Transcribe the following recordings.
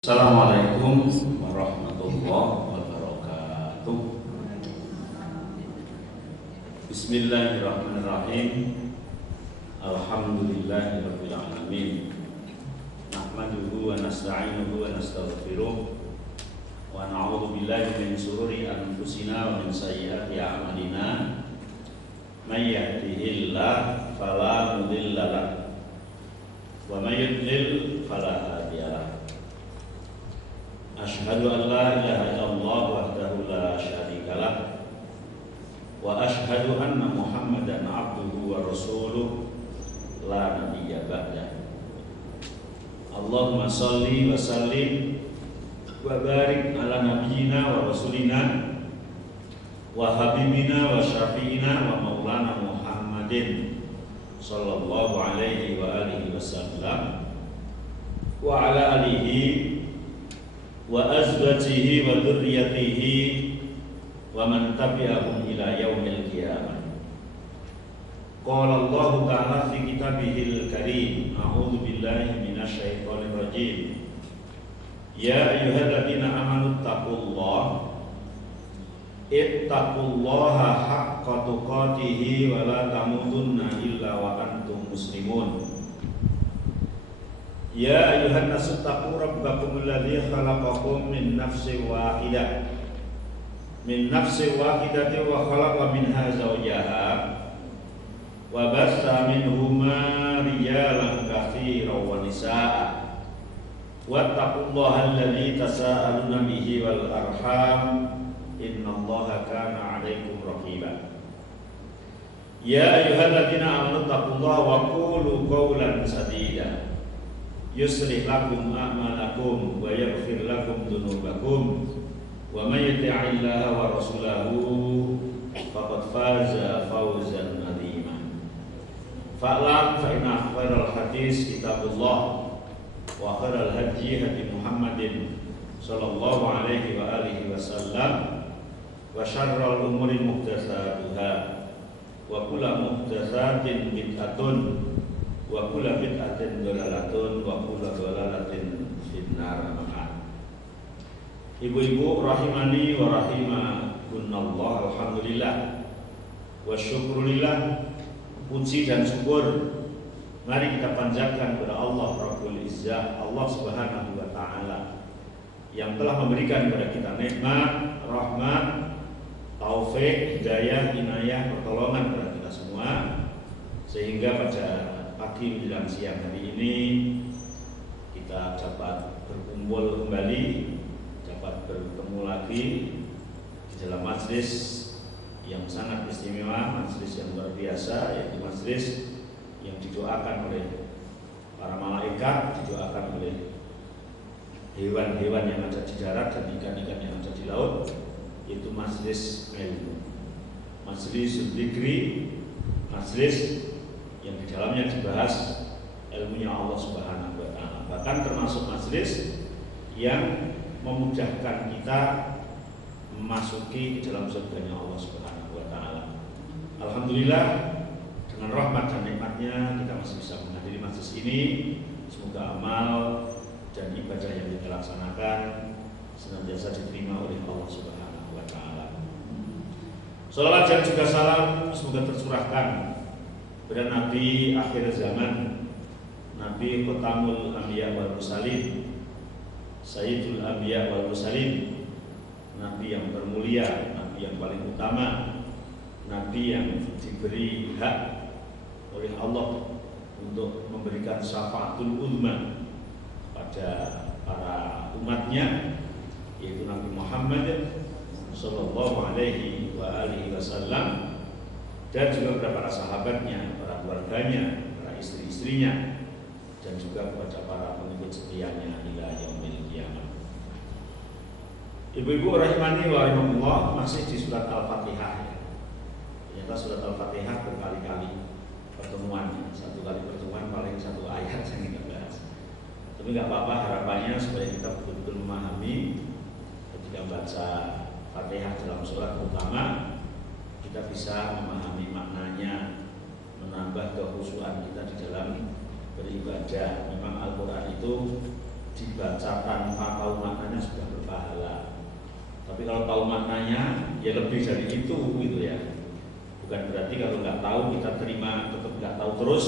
Assalamualaikum warahmatullahi wabarakatuh. Bismillahirrahmanirrahim. Alhamdulillahirabbil alamin. Nahmaduhu wa nasta'inuhu wa nastaghfiruh wa na'udzu billahi min shururi anfusina wa min sayyiati a'malina. May yahdihillahu fala mudilla lahu wa may yudlil fala hadiya lahu. Asyhadu an la ilaha illallah wahdahu la syarika lah wa asyhadu anna Muhammadan abduhu wa rasuluh la nabiyya ba'dah. Allahumma shalli wa sallim wa barik ala nabiyyina wa rasulina wa habibina wa syafi'ina wa maulana Muhammadin sallallahu alaihi wa alihi wasallam wa ala alihi wa azwajihi wa dzurriyyatihi wa man tabi'ahum ila yaumil qiyamah. Qala Allah ta'ala fi kitabihil karim, a'udzu billahi minasy syaithanir rajim. Ya ayyuhalladzina amanu ittaqullaha haqqa tuqatih wa la tamutunna illa wa antum muslimun. Ya ayuhan nasu taqu rabbakum alladzi khalaqakum min nafsin wahidah wa khalaqa minha zawjaha wa bassa minhuma rijalan katsiran wa nisaa'a wattaqullaha alladzi tasaaluna bihi wal arham innallaha kana 'alaikum raqiba. Ya ayyuhalladzina amanu taqullaha wa qulu qawlan sadida yuslih lakum a'malakum wa yaghfir lakum dzunubakum wa may yuti'illaha wa rasulahu faqad faza fawzan 'azima. Fa'lam fa inna khairal hadis kitabullah wa khairal hadi hadi Muhammadin sallallahu alaihi wa alihi wasallam wa syarrul umuri muhdatsatuha wa kullu muhdatsatin bid'atun wa kullu bid'atin dhalalatun wa kullu dhalalatin finnar. Ibu-ibu rahimani wa rahimakumullah, alhamdulillah wa syukurillah, puji dan syukur mari kita panjatkan kepada Allah Rabbul Izzah, Allah Subhanahu wa taala yang telah memberikan kepada kita nikmat, rahmat, taufik, hidayah, inayah, pertolongan kepada kita semua sehingga pada pagi menjelang siang hari ini kita dapat berkumpul kembali, dapat bertemu lagi di dalam majelis yang sangat istimewa, majelis yang luar biasa, yaitu majelis yang didoakan oleh para malaikat, didoakan oleh hewan-hewan yang ada di darat dan ikan-ikan yang ada di laut, yaitu majelis ilmu, majelis dzikri, majelis yang di dalamnya dibahas ilmunya Allah Subhanahu wa taala. Bahkan termasuk majelis yang memudahkan kita memasuki di dalam surganya Allah Subhanahu wa taala. Alhamdulillah, dengan rahmat dan nikmatnya kita masih bisa menghadiri majelis ini. Semoga amal dan ibadah yang kita laksanakan senantiasa diterima oleh Allah Subhanahu wa taala. Salawat dan juga salam semoga tercurahkan kepada Nabi akhir zaman, Nabi Khatamul Anbiya wal Mursalin, Sayyidul Anbiya wal Mursalin, Nabi yang termulia, Nabi yang paling utama, Nabi yang diberi hak oleh Allah untuk memberikan syafaatul uzma pada para umatnya, yaitu Nabi Muhammad sallallahu alaihi wa alihi wasallam, dan juga kepada para sahabatnya, para keluarganya, para istri-istrinya, dan juga kepada para pengikut setianya ila yaumil qiyamah. Ibu-ibu rahimani wa rahimakumullah, masih di surat Al-Fatihah. Ternyata surat Al-Fatihah berkali-kali pertemuan, satu kali pertemuan paling satu ayat yang kita bahas. Tapi nggak apa-apa, harapannya supaya kita betul-betul memahami ketika baca Fatihah dalam surat utama, kita bisa memahami maknanya, menambah kekhusyuan kita di dalam beribadah. Memang Al-Quran itu dibaca tanpa Tapi kalau tahu maknanya, ya lebih dari itu gitu ya. Bukan berarti kalau nggak tahu kita terima, tetap nggak tahu terus.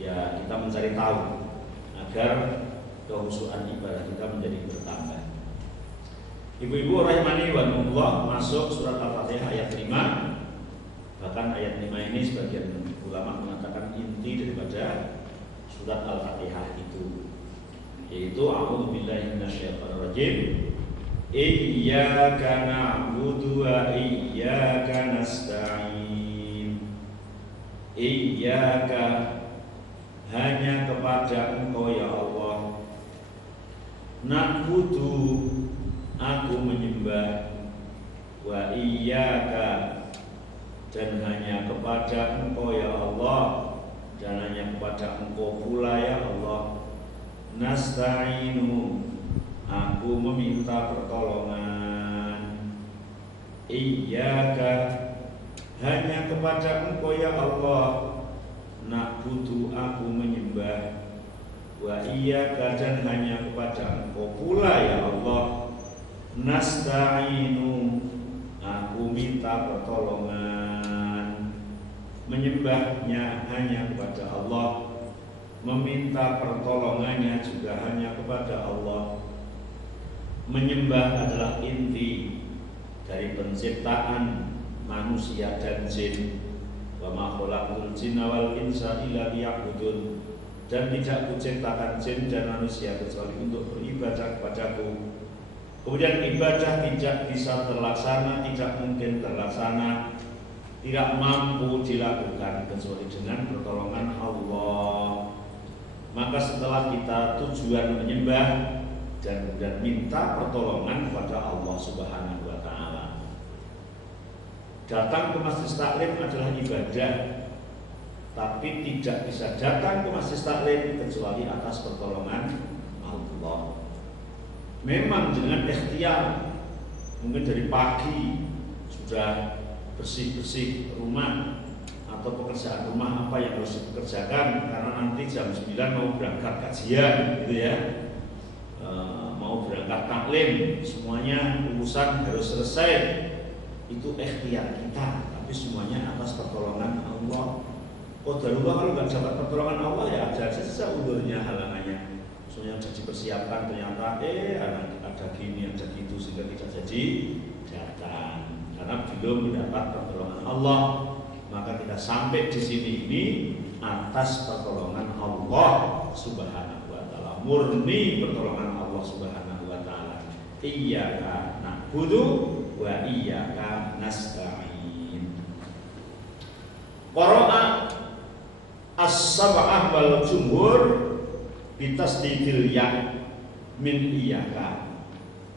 Ya kita mencari tahu agar kehusuan ibadah kita menjadi bertambah. Ibu-ibu rahimani wa Allah, masuk surat Al-Fatihah ayat 5. Bahkan ayat 5 ini sebagian ulama mengatakan inti daripada surat Al-Fatihah itu, yaitu a'udzubillahi minasyaitonirrajim. Iyyaka na'budu wa iyyaka nasta'in. Iyyaka, hanya kepada Engkau ya Allah. Na'budu, aku menyembah. Wa iyyaka, dan hanya kepada Engkau ya Allah, dan hanya kepada Engkau pula ya Allah. Nasta'inu, aku meminta pertolongan. Iyyaka, hanya kepada Engkau ya Allah. Na'budu, aku menyembah. Wa iyyaka, dan hanya kepada Engkau pula ya Allah. Nasta'inu, aku minta pertolongan. Menyembahnya hanya kepada Allah, meminta pertolongannya juga hanya kepada Allah. Menyembah adalah inti dari penciptaan manusia dan jin. Wa ma khalaqtul jinna wal insa illa liya'budun, dan tidak kuciptakan jin dan manusia kecuali untuk beribadah kepadaku. Kemudian ibadah tidak bisa terlaksana, tidak mungkin terlaksana, tidak mampu dilakukan kecuali dengan pertolongan Allah. Maka setelah kita tujuan menyembah dan kemudian minta pertolongan kepada Allah Subhanahu wa Ta'ala, datang ke Masjid Taklim adalah ibadah, tapi tidak bisa datang ke Masjid Taklim kecuali atas pertolongan Allah. Memang dengan ikhtiar, mungkin dari pagi sudah bersih-bersih rumah atau pekerjaan rumah apa yang harus dikerjakan, karena nanti jam 9 mau berangkat kajian gitu ya, mau berangkat taklim, semuanya urusan harus selesai. Itu ikhtiar kita, tapi semuanya atas pertolongan Allah. Qadarullah, kalau nggak dapat pertolongan Allah ya ada saja ulurnya, halangannya. Soalnya sudah dipersiapkan, ternyata ada gini, ada gitu, sehingga tidak jadi datang karena belum mendapat pertolongan Allah. Maka kita sampai di sini ini atas pertolongan Allah Subhanahu wa Ta'ala, murni pertolongan Allah Subhanahu wa Ta'ala. Iyyaka na'budu wa iyyaka nasta'in. Qara'a as-sab'ah wal jumhur bitasdidil ya min iyyaka.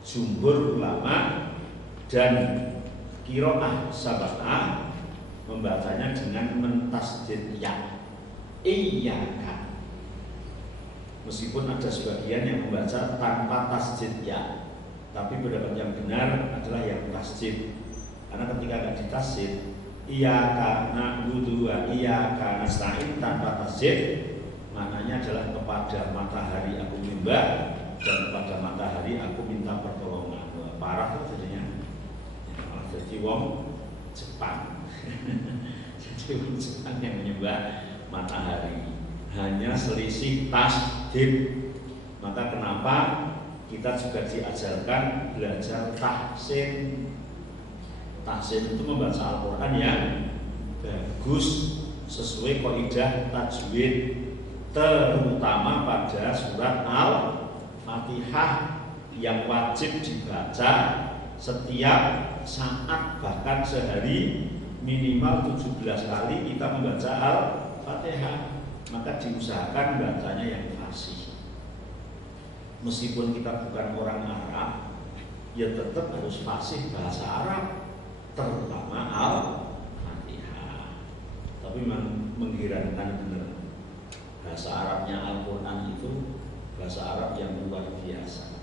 Jumhur ulama dan qiraah sab'ah membacanya dengan mentasdid ya, iyyaka. Meskipun ada sebagian yang membaca tanpa tasdid ya, tapi pendapat yang benar adalah yang tasdid. Karena ketika tidak ditasdid, iyyaka na'budu wa iyyaka nasta'in tanpa tasdid, maknanya adalah kepada matahari aku menyembah dan kepada matahari aku minta pertolongan. Parah tuh jadinya, malah jadi wong Jepang. Jadi wong Jepang yang menyembah matahari, hanya selisih tasdid. Maka kenapa kita juga diajarkan belajar tahsin. Tahsin itu membaca Al-Quran yang bagus sesuai kaidah tajwid, terutama pada surat Al-Fatihah yang wajib dibaca setiap saat, bahkan sehari minimal 17 kali kita membaca Al-Fatihah. Maka diusahakan bacanya yang fasih. Meskipun kita bukan orang Arab, ya tetap harus fasih bahasa Arab, terutama Al-Fatihah. Tapi mengherankan benar, bahasa Arabnya Al-Quran itu bahasa Arab yang luar biasa.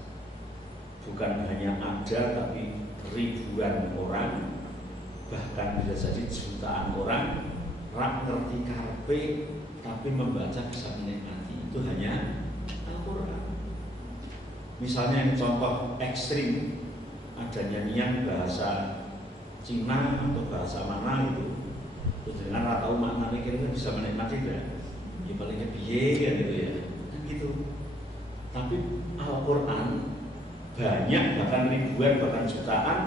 Bukan hanya ada, tapi ribuan orang, bahkan bisa jadi jutaan orang rak ngerti karpe, tapi membaca bisa menikmati. Itu hanya Al-Quran. Misalnya yang contoh ekstrim, ada nyanyian bahasa Cina atau bahasa mana gitu, terus dengan tahu maknanya kira-kira bisa menikmati tidak? Ya palingnya biye kan gitu ya, kan gitu. Tapi Al-Quran banyak, bahkan ribuan, bahkan jutaan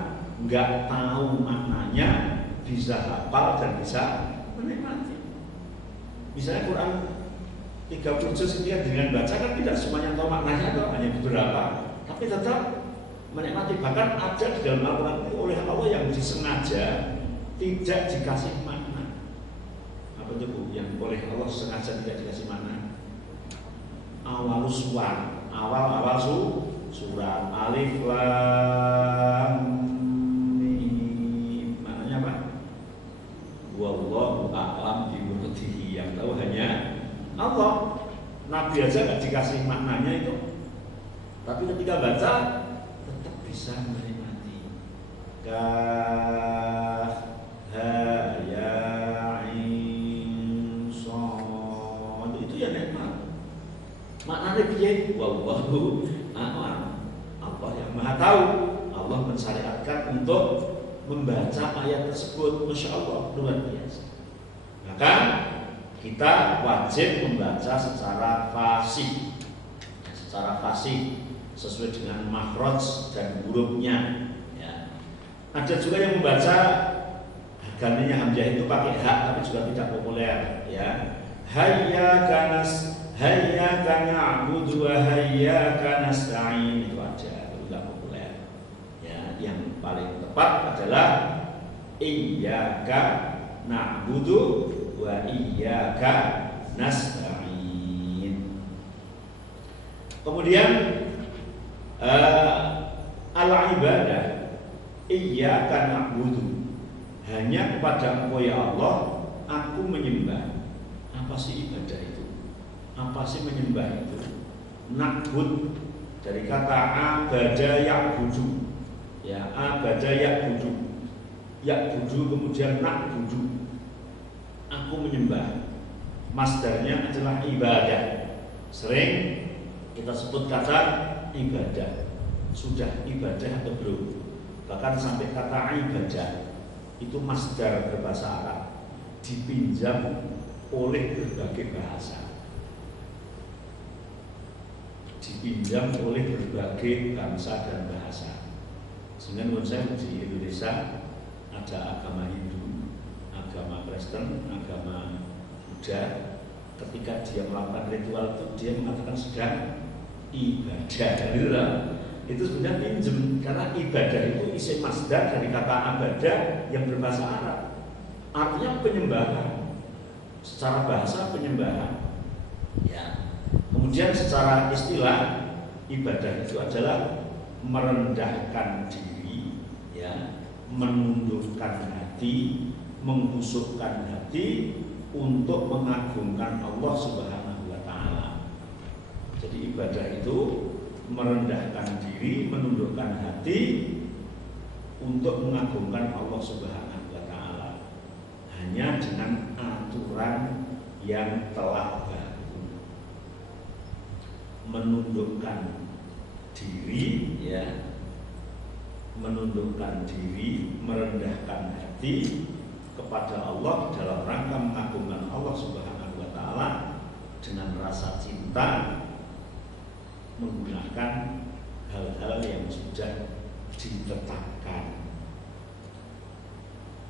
nggak tahu maknanya, bisa hafal dan bisa menikmati. Misalnya Quran 30 juz itu dengan baca kan tidak semuanya tahu maknanya, atau hanya beberapa, tapi tetap menikmati. Bahkan ada di dalam Al-Quran itu oleh Allah yang disengaja tidak dikasih makna. Apa itu Bu? Yang oleh Allah sengaja tidak dikasih makna? Awal surat, awal surat, alif lam mim. Maknanya apa? Wallahu a'lam bimuradihi, yang tahu hanya Allah. Nabi aja nggak dikasih maknanya itu, tapi ketika baca tetap bisa menikmati. Kaf ha ya ain shad, itu ya nikmat. Maknanya piye? Wallahu a'lam. Allah yang Maha tahu. Allah mensyariatkan untuk membaca ayat tersebut. Masya Allah, luar biasa. Maka kita wajib membaca secara fasih, sesuai dengan makhraj dan hurufnya. Ya. Ada juga yang membaca gantinya hamzah itu pakai hak, tapi juga tidak populer. Ya, hayyaka na'budu wa hayyaka nasta'in, itu aja, itu tidak populer. Ya, yang paling tepat adalah iyyaka na'budu wa iyyaka nasta'in. Kemudian al-ibadah, iyyaka na'budu, hanya kepada Engkau ya Allah aku menyembah. Apa sih ibadah itu? Apa sih menyembah itu? Na'bud dari kata abada ya'budu. Ya, abada ya'budu. Ya'budu kemudian na'budu. Aku menyembah. Masdarnya adalah ibadah. Sering kita sebut kata ibadah. Sudah ibadah atau belum? Bahkan sampai kata ibadah itu masdar berbahasa Arab, dipinjam oleh berbagai bahasa. Dipinjam oleh berbagai bangsa dan bahasa. Sehingga menurut saya di Indonesia ada agama Hindu, agama Kristen, agama Buddha. Ketika dia melakukan ritual itu, dia mengatakan sedang ibadah. Itu sebenarnya pinjem, karena ibadah itu isim masdar dari kata abadah yang berbahasa Arab. Artinya penyembahan. Secara bahasa penyembahan. Ya. Kemudian secara istilah ibadah itu adalah merendahkan diri, ya, menundukkan hati, mengkhusyukkan hati untuk mengagungkan Allah Subhanahu wa taala. Jadi ibadah itu merendahkan diri, menundukkan hati untuk mengagungkan Allah Subhanahu wa taala. Hanya dengan aturan yang telah baku. Menundukkan diri, ya, menundukkan diri, merendahkan hati kepada Allah dalam rangka mengagungkan Allah Subhanahu wa taala dengan rasa cinta, menggunakan hal-hal yang sudah ditetapkan.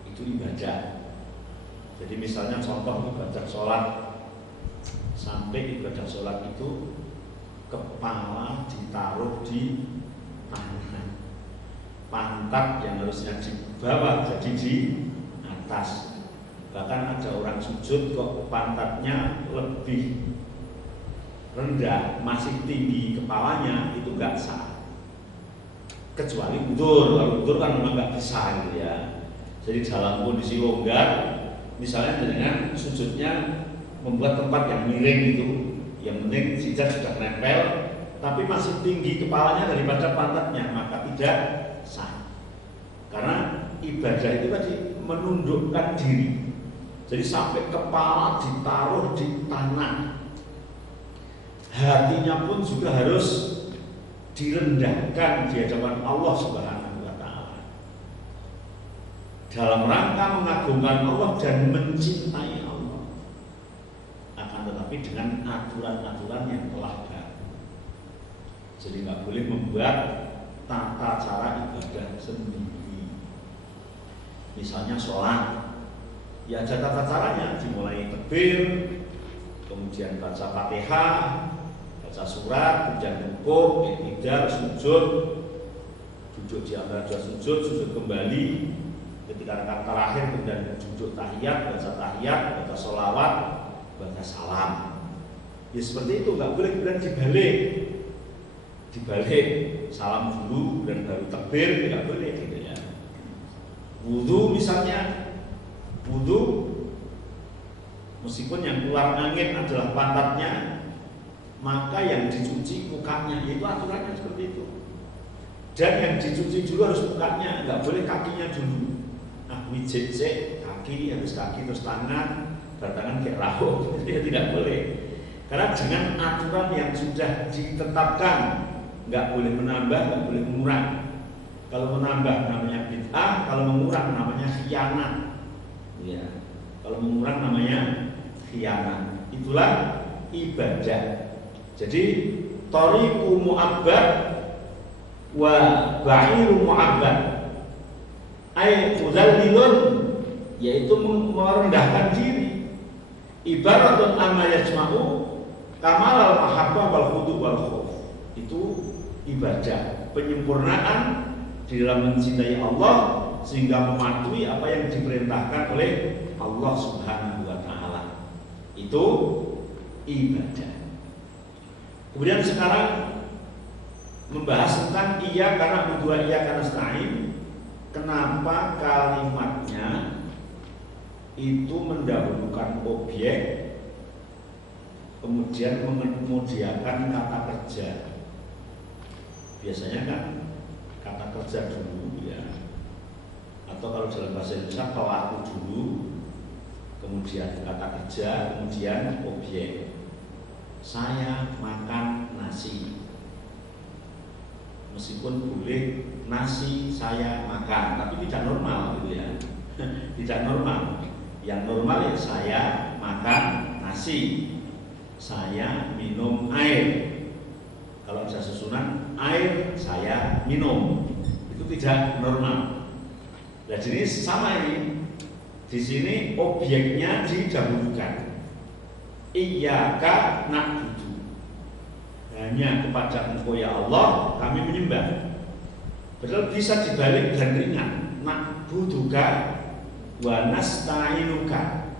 Itu ibadah. Jadi misalnya contoh ibadah sholat, sampai ibadah sholat itu kepala ditaruh di tangan, pantat yang harusnya di bawah jadi di atas. Bahkan ada orang sujud kok pantatnya lebih rendah, masih tinggi kepalanya, itu nggak sah. Kecuali udzur, kalau udzur kan memang nggak bisa gitu ya. Jadi dalam kondisi longgar, misalnya dengan sujudnya membuat tempat yang miring gitu, yang penting sijat sudah nempel, tapi masih tinggi kepalanya daripada pantatnya, maka tidak sah. Karena ibadah itu tadi menundukkan diri. Jadi sampai kepala ditaruh di tanah, hatinya pun juga harus direndahkan di hadapan Allah Subhanahu wa dalam rangka mengagungkan Allah dan mencintai Allah, akan tetapi dengan aturan-aturan yang telah ada. Jadi nggak boleh membuat tata cara ibadah sendiri. Misalnya sholat, ya ada tata caranya, dimulai takbir, kemudian baca Fatihah, baca surat, kemudian rukuk, i'tidal, sujud, duduk di antara dua sujud, sujud kembali, ketika rakaat terakhir kemudian duduk tahiyat, baca tahiyat, baca sholawat, baca salam. Ya seperti itu, nggak boleh kemudian dibalik salam dulu dan baru takbir, tidak boleh gitu ya. Wudu misalnya, wudu meskipun yang keluar angin adalah pantatnya, maka yang dicuci mukanya, itu aturannya seperti itu. Dan yang dicuci dulu harus mukanya, nggak boleh kakinya dulu. Mijit kaki, habis kaki terus tangan, tangan kayak rahu, ya tidak boleh. Karena dengan aturan yang sudah ditetapkan, nggak boleh menambah, nggak boleh mengurangi. Kalau menambah namanya bid'ah, kalau mengurang namanya khianat. Ya, kalau mengurang namanya khianat. Itulah ibadah. Jadi thariqu mu'abbad wa ba'iru mu'abbad. Muzallilun, yaitu merendahkan diri. Ibaratun amma yajma'u kamal al-mahabbah wal khudu' wal khauf. Itu ibadah, penyempurnaan di dalam mencintai Allah sehingga mematuhi apa yang diperintahkan oleh Allah Subhanahu wa taala. Itu ibadah. Kemudian sekarang membahas tentang iya karena berdua iya karena nasta'in. Kenapa kalimatnya itu mendahulukan objek, kemudian mengemudiakan kata kerja? Biasanya kan kata kerja dulu ya, atau kalau dalam bahasa Indonesia pelaku dulu, kemudian kata kerja, kemudian objek. Saya makan nasi. Meskipun boleh nasi saya makan, tapi tidak normal gitu ya. Tidak normal. Yang normal ya saya makan nasi, saya minum air. Kalau bisa susunan air saya minum, itu tidak normal. Nah jadi sama ini. Di sini objeknya didahulukan. Iyyaka na'budu. Hanya kepada Engkau ya Allah kami menyembah. Padahal bisa dibalik dan ringan. Na'buduka wa nasta'inuka.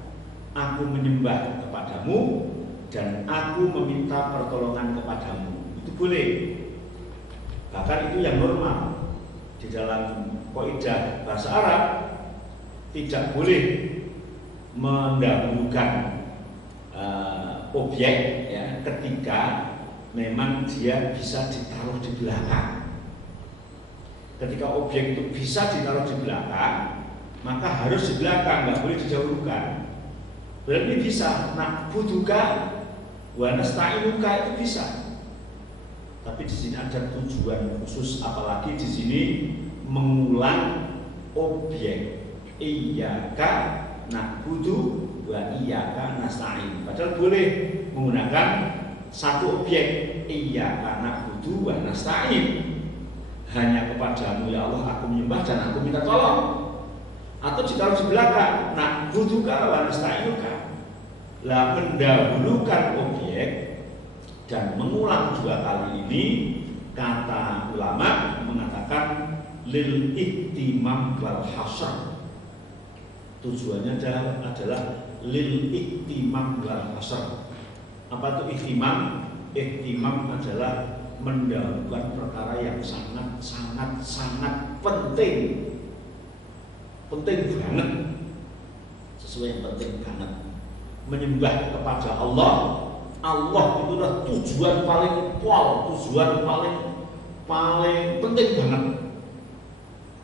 Aku menyembah kepadamu dan aku meminta pertolongan kepadamu. Itu boleh. Bahkan itu yang normal. Di dalam kaidah bahasa Arab tidak boleh mendahulukan objek ya, ketika memang dia bisa ditaruh di belakang. Ketika objek itu bisa ditaruh di belakang, maka harus di belakang, nggak boleh didahulukan. Berarti bisa, na'buduka wa nasta'inuka itu bisa. Tapi di sini ada tujuan khusus, apalagi di sini mengulang objek. Iyyaka na'budu wa iyyaka nasta'in. Padahal boleh menggunakan satu objek, iyyaka na'budu wa nasta'in. Hanya kepadamu ya Allah aku menyembah dan aku minta tolong. Atau ditaruh di belakang, na'buduka wa nasta'inuka. Lah mendahulukan objek dan mengulang dua kali ini, kata ulama mengatakan lil ihtimam wal hasr. Tujuannya adalah lil ihtimam wal hasr. Apa itu ihtimam? Ihtimam adalah mendahulukan perkara yang sangat penting. Penting banget. Sesuai yang penting banget. Menyembah kepada Allah. Allah itu adalah tujuan paling pol, tujuan paling penting banget.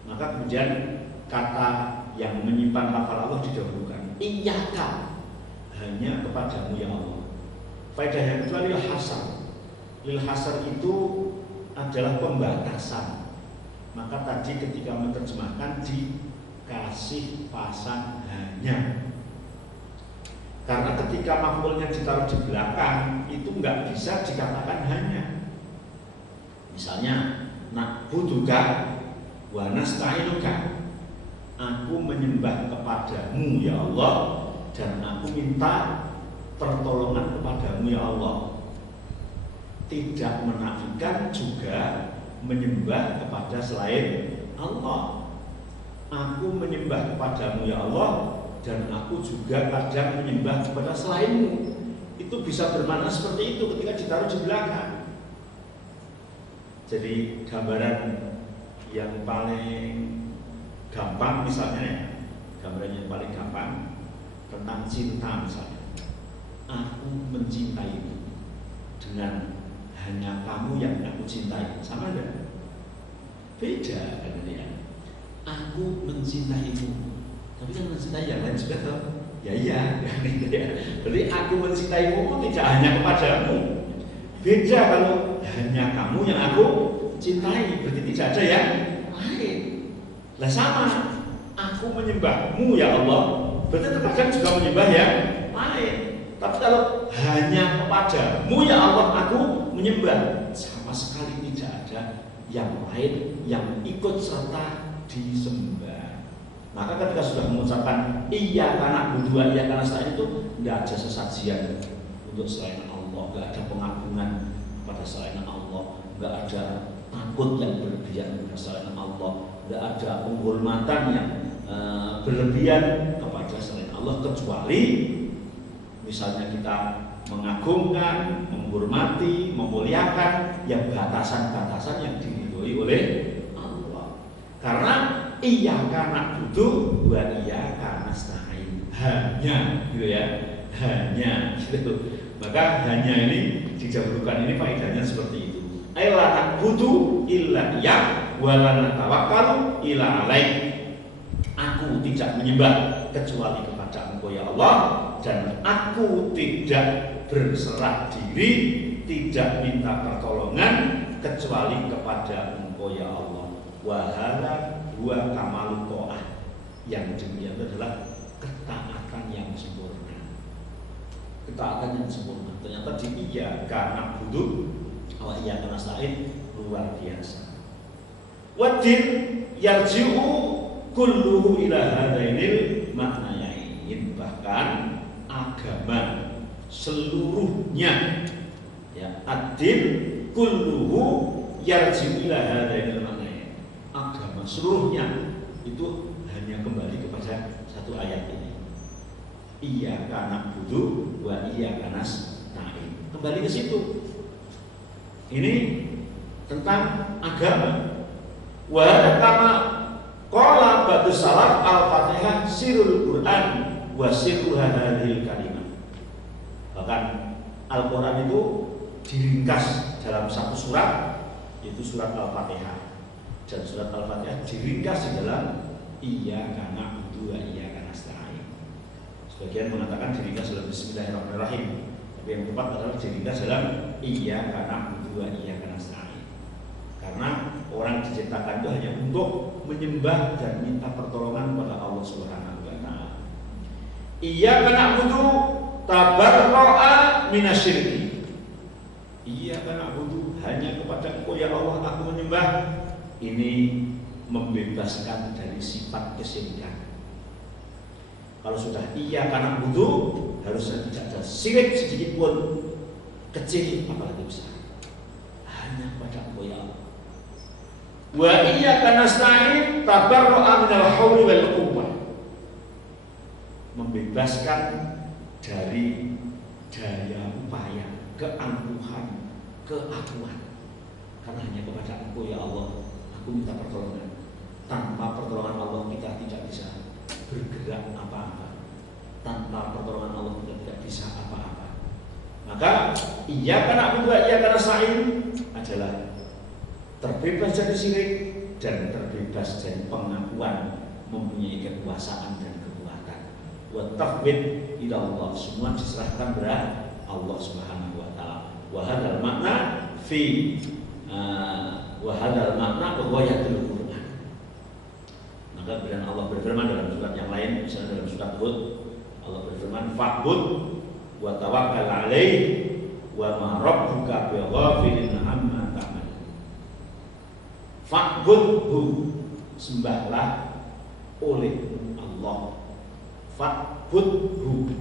Maka kemudian kata yang menyimpan lafal Allah didahulukan. Iyyaka, hanya kepadamu ya Allah. Faedah yang kedua lil hasar. Lil hasar itu adalah pembatasan. Maka tadi ketika menerjemahkan kasih pasang hanya. Karena ketika maf'ulnya ditaruh di belakang itu nggak bisa dikatakan hanya. Misalnya na'buduka wa nasta'inuka, aku menyembah kepadamu ya Allah dan aku minta pertolongan kepadamu ya Allah. Tidak menafikan juga menyembah kepada selain Allah. Aku menyembah kepadamu ya Allah dan aku juga kadang menyembah kepada selainmu. Itu bisa bermakna seperti itu ketika ditaruh di belakang. Jadi gambaran yang paling gampang misalnya ya, gambaran yang paling gampang tentang cinta misalnya. Aku mencintaimu dengan hanya kamu yang aku cintai, sama enggak? Beda kan ya. Aku mencintaimu, tapi kan mencintai yang lain juga toh. Ya iya, kan itu ya. Berarti aku mencintaimu tidak hanya kepadamu. Beda kalau hanya kamu yang aku cintai, berarti tidak ada yang lain. Lah sama, aku menyembahmu ya Allah, berarti terkadang juga menyembah yang lain. Tapi kalau hanya kepadamu ya Allah aku menyembah, sama sekali tidak ada yang lain yang ikut serta disembah. Maka ketika sudah mengucapkan iya karena berdua iya karena selain itu, tidak ada sesajian untuk selain Allah, tidak ada pengagungan pada selain Allah, tidak ada takut yang berlebihan pada selain Allah, tidak ada penghormatan yang berlebihan kepada selain Allah, kecuali misalnya kita mengagungkan, menghormati, memuliakan yang batasan-batasan yang diridhoi oleh Allah. Karena iyyaka na'budu wa iyyaka nasta'in, hanya gitu ya, hanya gitu. Maka hanya ini dijauhkan, ini faedahnya seperti itu. La na'budu illa iyyak wa la natawakkalu illa alaik. Aku tidak menyembah kecuali kepada Engkau ya Allah, dan aku tidak berserah diri, tidak minta pertolongan kecuali kepada Engkau ya Allah. Wahala huwa kamalul ta'ah, yang demikian adalah ketaatan yang sempurna. Ketaatan yang sempurna. Ternyata di iyyaka na'budu wa iyyaka nasta'in luar biasa. Wadin yarji'u kulluhu ila hadainil maknayain. Bahkan agama seluruhnya ya, ad-din kulluhu yarji'u ila hadainil maknayain. Agama seluruhnya itu hanya kembali kepada satu ayat ini. Iyyaka na'budu wa iyyaka nasta'in. Kembali ke situ. Ini tentang agama. Wa kama qala ba'du salaf al-Fatihah sirrul Quran wa sirru hadhil kalimah. Bahkan Al-Quran itu diringkas dalam satu surat, yaitu surat Al-Fatihah. Dan surat Al-Fatihah diringkas di dalam iyyaka na'budu wa iyyaka nasta'in. Sebagian mengatakan diringkas dalam Bismillahirrahmanirrahim, tapi yang tepat adalah diringkas dalam iyyaka na'budu wa iyyaka nasta'in. Karena orang diciptakan itu hanya untuk menyembah dan minta pertolongan kepada Allah Subhanahu wa taala. Iyyaka na'budu tabarra'a minasyirki. Iyyaka na'budu, hanya kepada Engkau ya Allah aku menyembah. Ini membebaskan dari sifat kesyirikan. Kalau sudah iyyaka na'budu, harusnya tidak ada syirik sedikit pun, kecil apalagi besar. Hanya kepada Engkau ya Allah. Wa iyyaka nasta'in tabarra'a minal hauli wal quwwah, membebaskan dari daya upaya, keangkuhan, keakuan. Karena hanya kepada Engkau ya Allah aku minta pertolongan. Tanpa pertolongan Allah kita tidak bisa bergerak apa-apa. Tanpa pertolongan Allah kita tidak bisa apa-apa. Maka iyyaka na'budu wa iyyaka nasta'in adalah terbebas dari syirik dan terbebas dari pengakuan mempunyai kekuasaan dan kekuatan. Wa tafwid ila Allah, semua diserahkan kepada Allah Subhanahu wa taala. Wa hadzal makna fi wa hadzal makna ghaiyatul Quran. Maka bila Allah berfirman ta'bud. Allah berfirman fa'bud wa tawakkal 'alaihi wa ma rabbuka bighafilin amma ta'malun. Fa'budhu, sembahlah oleh Allah. Fa'budhu,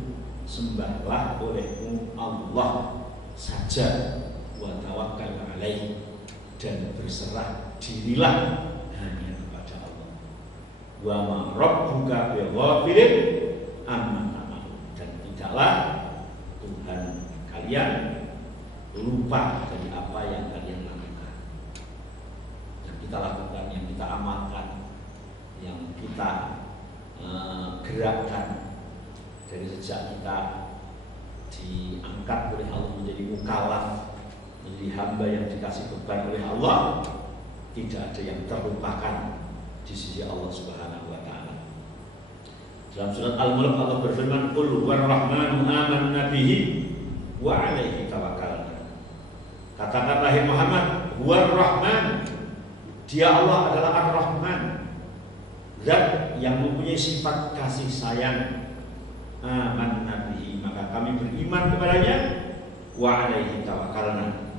sembahlah olehmu Allah saja. Wa tawakkal 'alaihi, dan berserah dirilah hanya kepada Allah. Wa ma rabbuka bighafilin amma ta'malun, dan tidaklah Tuhan kalian lupa dari apa yang kalian lakukan. Yang kita lakukan, yang kita amalkan, yang kita gerakkan dari sejak kita diangkat oleh Allah menjadi mukallaf, menjadi hamba yang dikasih beban oleh Allah, tidak ada yang terlupakan di sisi Allah Subhanahu wa taala. Dalam surat Al-Mulk Allah berfirman, "Qul huwarrahmanu amanna bihi wa 'alaihi tawakkalna." Katakan wahai Muhammad, huwarrahman, dia Allah adalah Ar-Rahman, zat yang mempunyai sifat kasih sayang. Amanna bihi, maka kami beriman kepadanya, wa 'alaihi tawakkalna,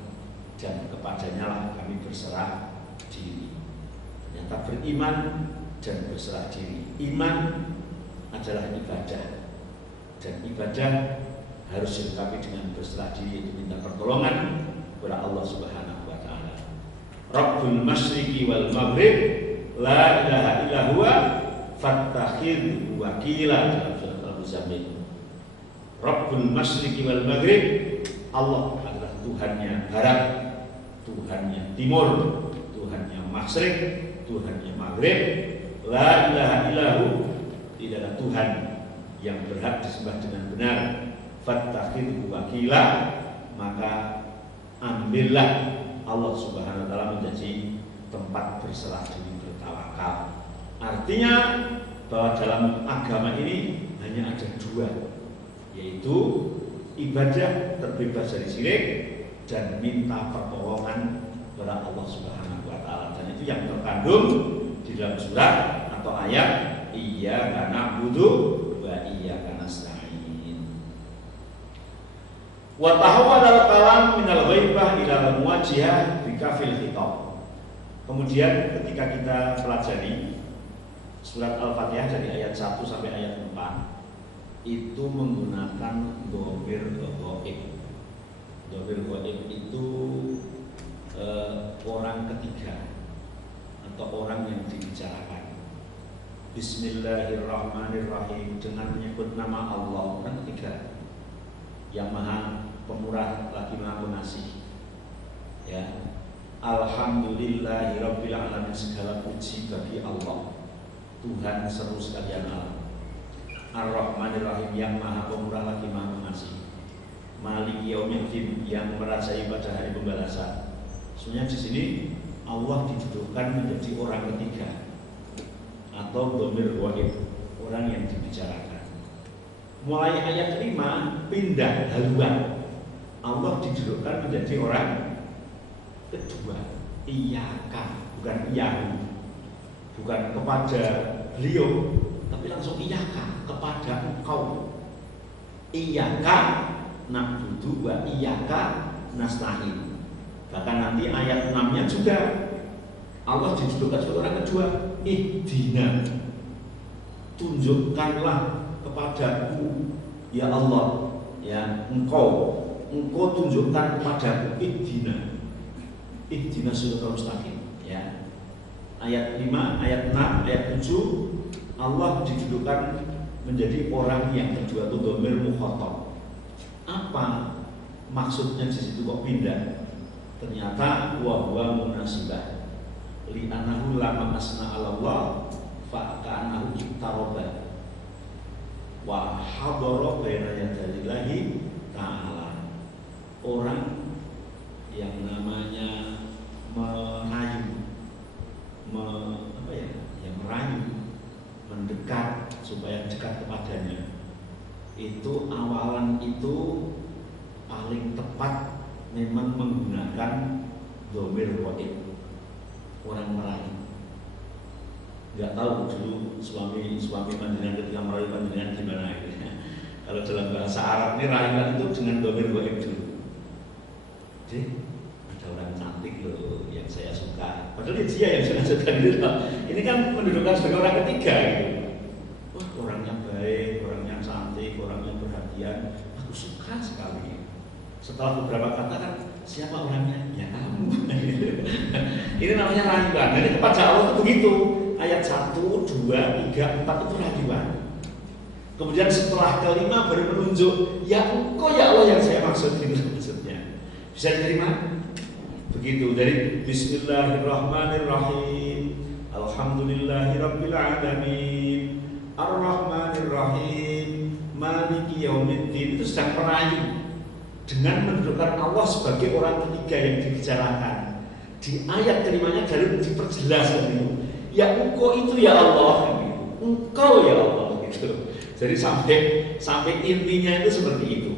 dan kepadanya lah kami berserah diri. Ternyata beriman dan berserah diri. Iman adalah ibadah, dan ibadah harus dilengkapi dengan berserah diri, yaitu minta pertolongan kepada Allah Subhanahu wa taala. Rabbul masyriqi wal maghrib la ilaha illa huwa fattakhidhu wakila, dalam surat Al-Muzammil. Rabbul masyriqi wal maghrib, Allah adalah Tuhannya barat, Tuhannya timur, Tuhannya masyriq, Tuhannya maghrib. La ilaha illahu, tidak ada Tuhan yang berhak disembah dengan benar. Fattakhidhu wakila, maka ambillah Allah Subhanahu wa taala menjadi tempat berserah diri, bertawakal. Artinya bahwa dalam agama ini hanya ada dua, yaitu ibadah terbebas dari syirik dan minta pertolongan kepada Allah Subhanahu wa taala. Dan itu yang terkandung di dalam surat atau ayat Iyyaka na'budu wa iyyaka nasta'in. Wa tahawwala al-kalam minal ghaibah ila al-muwajjihah bi kafil khitab. Kemudian ketika kita pelajari surat Al-Fatihah dari ayat 1 sampai ayat 4, itu menggunakan dhamir ghaib. Dhamir ghaib itu orang ketiga atau orang yang dibicarakan. Bismillahirrahmanirrahim, dengan menyebut nama Allah, orang ketiga yang maha pemurah lagi maha pengasih. Ya, Alhamdulillahirabbil alamin, segala puji bagi Allah, Tuhan seru sekalian alam. Ar-Rahmanir-Rahim, yang maha pemurah lagi maha pengasih. Maliki yaumiddin, yang merajai pada hari pembalasan. Sebenarnya di sini Allah didudukkan menjadi orang ketiga atau dhamir ghaib, orang yang dibicarakan. Mulai ayat 5 pindah haluan, Allah didudukkan menjadi orang kedua. Iyaka, bukan iyahu, bukan kepada beliau, tapi langsung iyaka, kepada engkau. Iyaka na'budu wa iyaka nasta'in. Bahkan nanti ayat 6-nya juga Allah didudukkan sebagai orang kedua. Ihdina, tunjukkanlah kepadaku ya Allah, ya engkau tunjukkan kepadaku. Ihdina siratal mustaqim, ya. Ayat 5, ayat 6, ayat 7 Allah didudukkan menjadi orang yang kedua, itu dhamir mukhatab. Apa maksudnya di situ kok pindah? Ternyata wa huwa munasibah li'annahu lama asna 'ala Allah fa ka'annahu iktaraba wa hadara baina yadayillahi ta'ala. Orang yang namanya merayu, merayu, mendekat supaya dekat kepadanya, itu awalan itu paling tepat memang menggunakan dhamir ghaib, orang merayu. Nggak tahu dulu suami panjenengan ketika merayu panjenengan gimana itu. Kalau dalam bahasa Arab ini rayuan itu dengan domir goib dulu. Jadi ada orang cantik loh yang saya suka. Padahal dia yang saya suka gitu. Ini kan mendudukan sebagai orang ketiga gitu. Wah, orangnya baik, orangnya cantik, orangnya perhatian. Aku suka sekali. Setelah beberapa kata kan, siapa orangnya? Ya kamu. Ini namanya rayuan. Jadi kepada Allah itu begitu. Ayat 1, 2, 3, 4 itu rayuan. Kemudian setelah kelima baru menunjuk, ya engkau ya Allah yang saya maksud itu maksudnya. Bisa diterima? Begitu dari Bismillahirrahmanirrahim. Alhamdulillahirabbil alamin. Ar-Rahmanirrahim. Maliki yaumiddin. Itu sedang merayu dengan menunjukkan Allah sebagai orang ketiga yang dibicarakan. Di ayat kelimanya dari diperjelas gitu. Ya engkau itu ya Allah, engkau ya Allah gitu. Jadi sampai intinya itu seperti itu.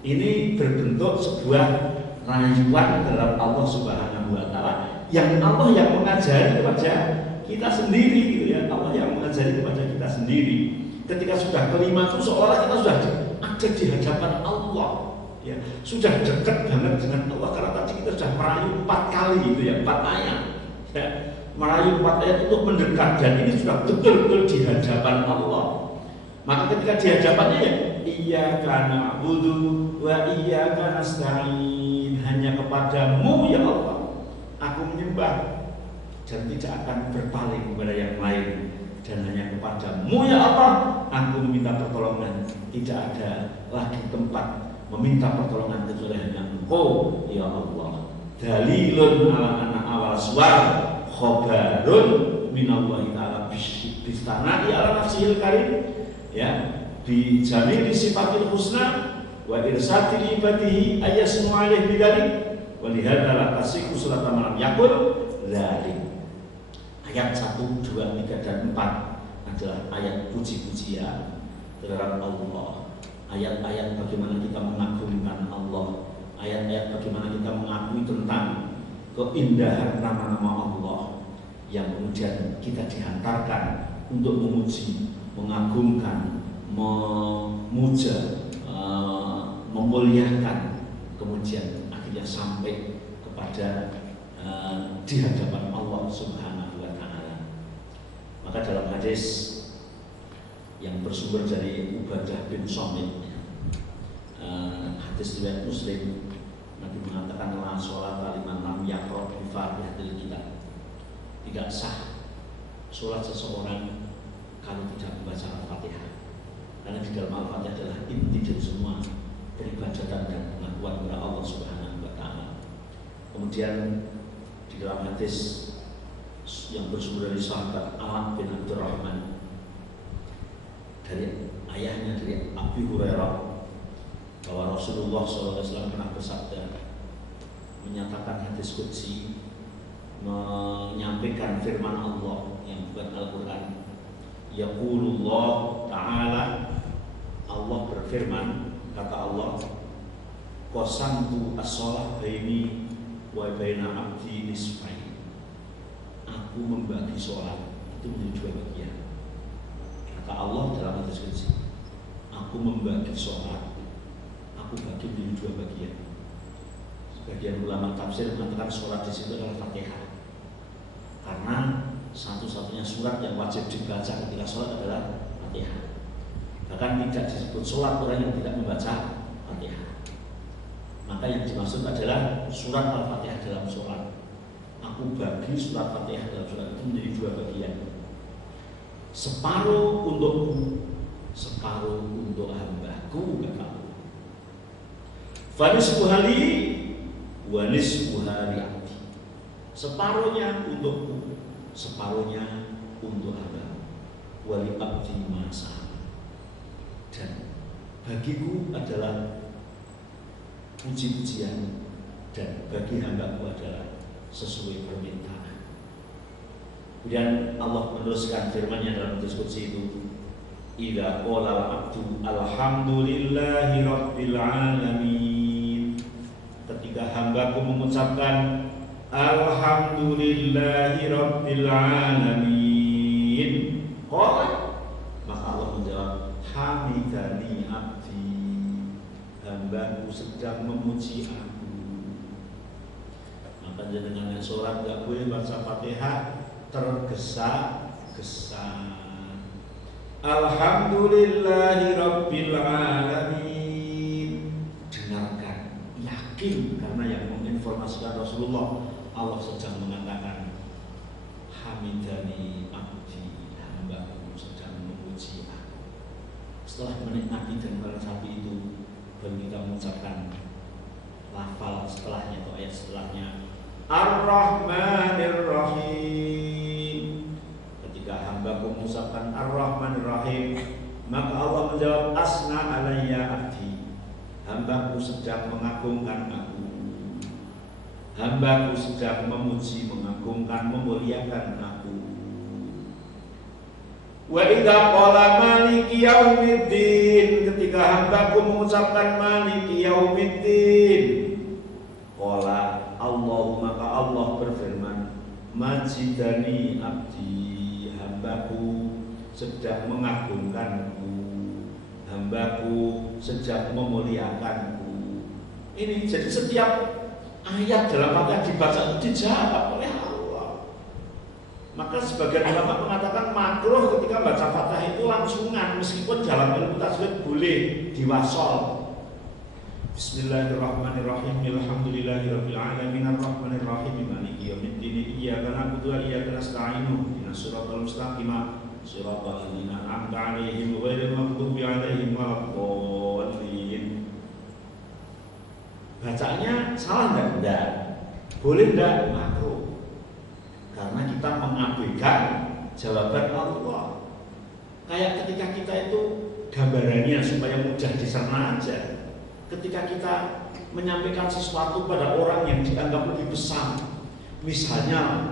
Ini berbentuk sebuah rayuan dalam Allah Subhanahu wa taala yang Allah yang mengajari kepada kita sendiri gitu ya. Allah yang mengajari kepada kita sendiri. Ketika sudah kelima itu seolah kita sudah ada di hadapan Allah. Ya, sudah dekat banget dengan Allah karena tadi kita sudah merayu 4 kali gitu ya, 4 ayat. Ya. Merayu 4 ayat untuk mendekat dan ini sudah betul-betul di hadapan Allah. Maka ketika di hadapannya ya iyyaka na'budu wa iyyaka nasta'in, hanya kepadamu ya Allah aku menyembah dan tidak akan berpaling kepada yang lain, dan hanya kepadamu ya Allah aku meminta pertolongan, tidak ada lagi tempat meminta pertolongan kecuali hanya Engkau ya Allah. Dalilun ala anna awal suar khobarun minallahi ta'ala bistanai ala nafsihil karim, ya bi jamili sifatil husna wa irsatil ibadihi ayasmu alaih bidalik wa lihadza la tasihu surat malam yaqul dzalik. Ayat 1, 2, 3 dan 4 adalah ayat puji-pujian terhadap Allah. Ayat-ayat bagaimana kita mengagungkan Allah, ayat-ayat bagaimana kita mengakui tentang keindahan nama-nama Allah yang kemudian kita dihantarkan untuk memuji, mengagungkan, memuja, memuliakan, kemudian akhirnya sampai kepada di hadapan Allah Subhanahu wa taala. Maka dalam hadis yang bersumber dari Ubadah bin Samit, hadis riwayat Muslim, Nabi mengatakan la sholat liman lam yaqra bi Fatihatil kitab. Tidak sah sholat seseorang kalau tidak membaca Al-Fatihah. Karena di dalam Al-Fatihah adalah inti dari semua peribadatan dan pengakuan kepada Allah Subhanahu wa taala. Kemudian di dalam hadis yang bersumber dari sahabat Ala bin Abdurrahman dari ayahnya dari Abi Hurairah bahwa Rasulullah SAW pernah bersabda, menyatakan hadis qudsi, menyampaikan firman Allah yang bukan Al-Quran. Yaqulullah ta'ala, Allah berfirman, kata Allah, qasamtu as-shalah baini wa baina abdi nisfain. Aku membagi sholat itu menjadi 2 bagian. Kata Allah dalam hadis qudsi, aku membagi sholat, aku bagi menjadi 2 bagian. Sebagian ulama tafsir mengatakan sholat di situ adalah Fatihah, karena satu-satunya surat yang wajib dibaca ketika sholat adalah Fatihah. Bahkan tidak disebut sholat orang yang tidak membaca Fatihah. Maka yang dimaksud adalah surat Al-Fatihah dalam sholat. Aku bagi surat Fatihah dalam sholat itu menjadi 2 bagian. Separuh untukku, separuh untuk hambaku, kata Allah. Fanisfu hali wa nisfu hali abdi. Separuhnya untukku, separuhnya untuk hamba. Wali abdi masa. Dan bagiku adalah puji-pujian, dan bagi hambaku adalah sesuai permintaan. Kemudian Allah meneruskan firman-Nya dalam hadis qudsi itu, idza qala al-abdu alhamdulillahi rabbil alamin. Ketika hambaku mengucapkan alhamdulillahi rabbil alamin, abdin. Qala, maka Allah menjawab, hamidani abdi, hambaku sedang memuji aku. Maka dengan sholat gak boleh baca Fatihah tergesa-gesa. Alhamdulillahi Rabbil Alamin. Dengarkan, yakin, karena yang menginformasikan Rasulullah, Allah sedang mengatakan hamidani abdi, hambaku sedang memuji aku. Setelah menikmati dan meresapi itu, baru kita mengucapkan lafal setelahnya atau ayat setelahnya, Ar-Rahmanir Rahim. Ketika hambaku mengucapkan Ar-Rahmanir Rahim, maka Allah menjawab, asna alayya abdi, hambaku sedang mengagungkan aku, hambaku sedang memuji, mengagungkan, memuliakan aku. Wa idza qala maliki yaumiddin, ketika hambaku mengucapkan maliki yaumiddin, qala Allah, maka Allah berfirman, majidani abdi, hambaku sedang mengagungkanku, hambaku sedang memuliakanku. Ini jadi setiap ayat dalam Fatihah dibaca itu dijawab oleh Allah. Maka sebagian ulama mengatakan makruh ketika baca Fatihah itu langsungan, meskipun dalam ilmu tajwid boleh diwasol. Bismillahirrahmanirrahim. Alhamdulillahirabbil alamin arrahmanir rahim maliki yaumiddin iyyaka na'budu wa iyyaka nasta'in ihdinas siratal mustaqim siratal ladzina an'amta 'alaihim ghairil maghdubi 'alaihim waladdallin. Bacanya salah enggak? Boleh enggak? Makruh. Karena kita mengabaikan jawaban Allah. Kayak ketika kita itu gambarannya supaya mudah dicerna aja. Ketika kita menyampaikan sesuatu pada orang yang dianggap lebih besar, misalnya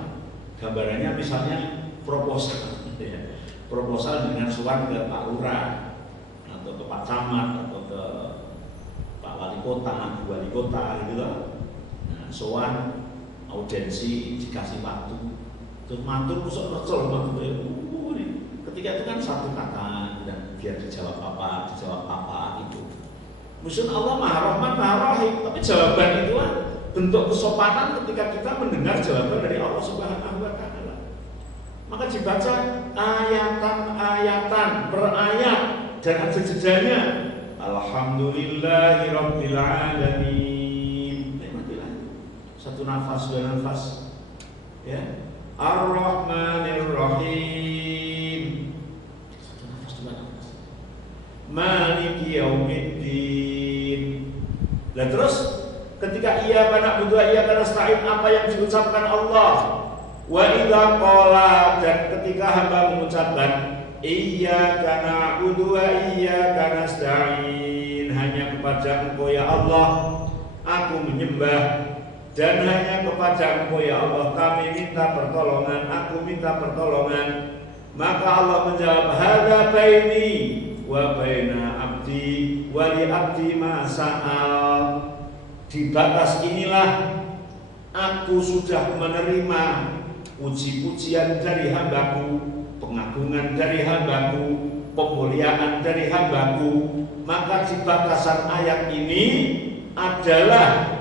gambarannya misalnya proposal, ya. Proposal dengan surat ke Pak Lurah atau ke Pak Camat atau ke Pak Wali Kota, Bu Wali Kota gitu loh. Nah, soal audiensi dikasih waktu, terus matur kusuk recol matur ketika itu kan satu kata dan biar dijawab apa gitu. Maksud Allah Maha Rahman Maha Rahim, tapi jawaban itu bentuk kesopanan ketika kita mendengar jawaban dari Allah Subhanahu wa Ta'ala. Maka dibaca ayatan per ayat dan ada jedanya. Alhamdulillahi Rabbil Alamin. Satu nafas, dua nafas, ya. Ar-Rahmanir Rahim. Satu nafas, dua nafas. Maliki Yaumiddin. Dan terus ketika iyyaka na'budu wa iyyaka nasta'in, apa yang diucapkan Allah? Wa idza qala, dan ketika hamba mengucapkan iyyaka na'budu wa iyyaka nasta'in, hanya kepada Engkau ya Allah aku menyembah, dan hanya kepada Engkau ya Allah kami minta pertolongan, aku minta pertolongan. Maka Allah menjawab, hadza baini wa baina abdi wa li abdi ma sa'al. Di batas inilah aku sudah menerima puji-pujian dari hambaku, pengagungan dari hambaku, pemuliaan dari hambaku. Maka di batasan ayat ini adalah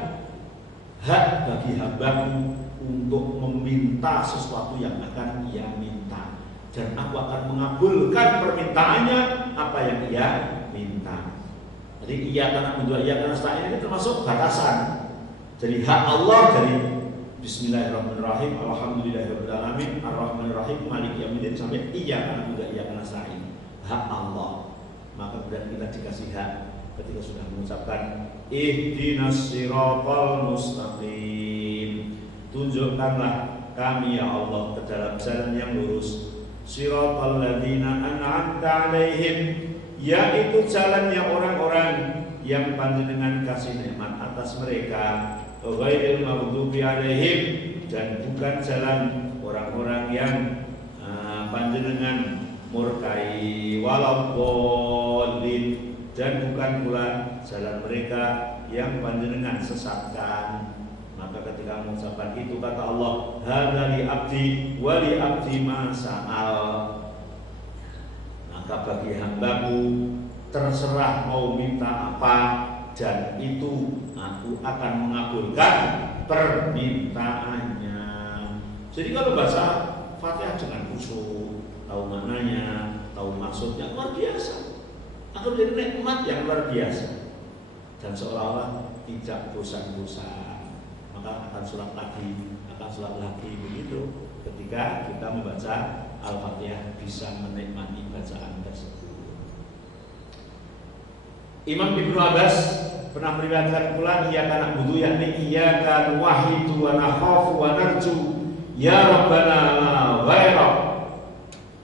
hak bagi hambaku untuk meminta sesuatu yang akan ia minta, dan aku akan mengabulkan permintaannya apa yang ia minta. Jadi iyyaka na'budu wa iyyaka nasta'in ini termasuk batasan. Jadi hak Allah dari Bismillahirrahmanirrahim, Alhamdulillahirabbil alamin, Ar-Rahmanir Rahim, Maliki Yaumiddin sampai iyyaka na'budu wa iyyaka nasta'in. Hak Allah. Maka berarti kita dikasih hak ketika sudah mengucapkan ihdinas siratal mustaqim. Tunjukkanlah kami ya Allah ke dalam jalan yang lurus. Siratal ladzina an'amta 'alaihim, yaitu jalannya orang-orang yang Panjenengan kasih nikmat atas mereka, ghairil maghdubi 'alaihim, dan bukan jalan orang-orang yang Panjenengan murkai, waladdallin, dan bukan pula jalan mereka yang Panjenengan sesatkan. Maka ketika mengucapkan itu kata Allah, hadza li abdi wa li abdi ma sa'al. Maka bagi hambaku terserah mau minta apa, dan itu aku akan mengabulkan permintaannya. Jadi kalau baca Fatihah dengan khusyuk, tahu maknanya, tahu maksudnya, luar biasa. Akan menjadi nikmat yang luar biasa. Dan seolah-olah tidak bosan-bosan. Maka akan sholat lagi begitu. Ketika kita membaca Al-Fatihah bisa menikmati bacaan tersebut. Imam Ibnu Abbas pernah meriwayatkan pula, iyyaka na'budu yakni iyyaka nuwahhidu wa nakhafu wa narju ya Rabbana la ghairak.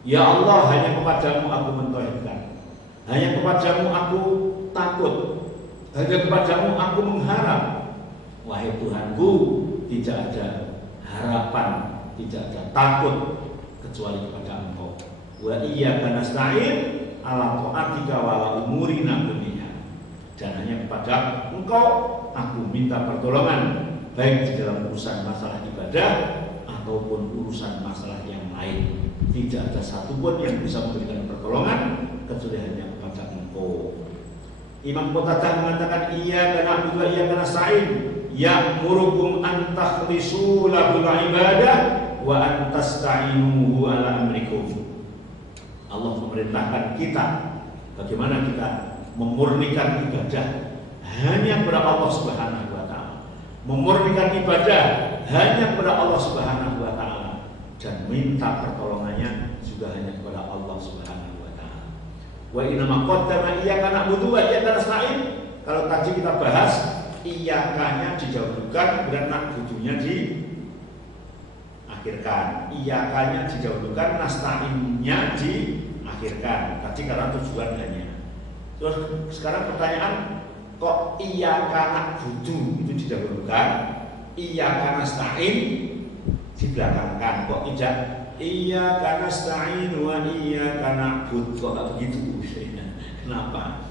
Ya Allah, hanya kepadamu aku mentauhidkan, hanya kepadamu aku takut, hanya kepadamu aku mengharap. Wahai Tuhanku, tidak ada harapan, tidak ada takut kecuali kepada Engkau. Wa iyyaka nasta'in ala ta'atika wa ala umurina kulliha. Dan hanya kepada Engkau aku minta pertolongan, baik di dalam urusan masalah ibadah ataupun urusan masalah yang lain. Tidak ada satupun yang bisa memberikan pertolongan kecuali hanya kepada Engkau. Imam Qatadah mengatakan, iyyaka na'budu wa iyyaka nasta'in ya'murukum an takhlisu lahul ibadah wa an tasta'inuhu ala amrikum. Allah memerintahkan kita bagaimana kita memurnikan ibadah hanya kepada Allah Subhanahu wa taala. Memurnikan ibadah hanya kepada Allah Subhanahu wa taala dan minta pertolongannya juga hanya kepada Allah Subhanahu wa taala. Wa inna ma qaddama iyyaka na'budu wa iyyaka nasta'in. Kalau tadi kita bahas iyyakanya dijauhkan dan na'budunya diakhirkan. Iyyakanya dijauhkan, nasta'innya diakhirkan. Tadi karena tujuannya. Terus sekarang pertanyaan, kok iyyaka na'budu itu didahulukan, iyyaka nasta'in dibelakangkan? Kok tidak iyyaka nasta'in wa iyyaka na'bud? Kok tak begitu? Kenapa?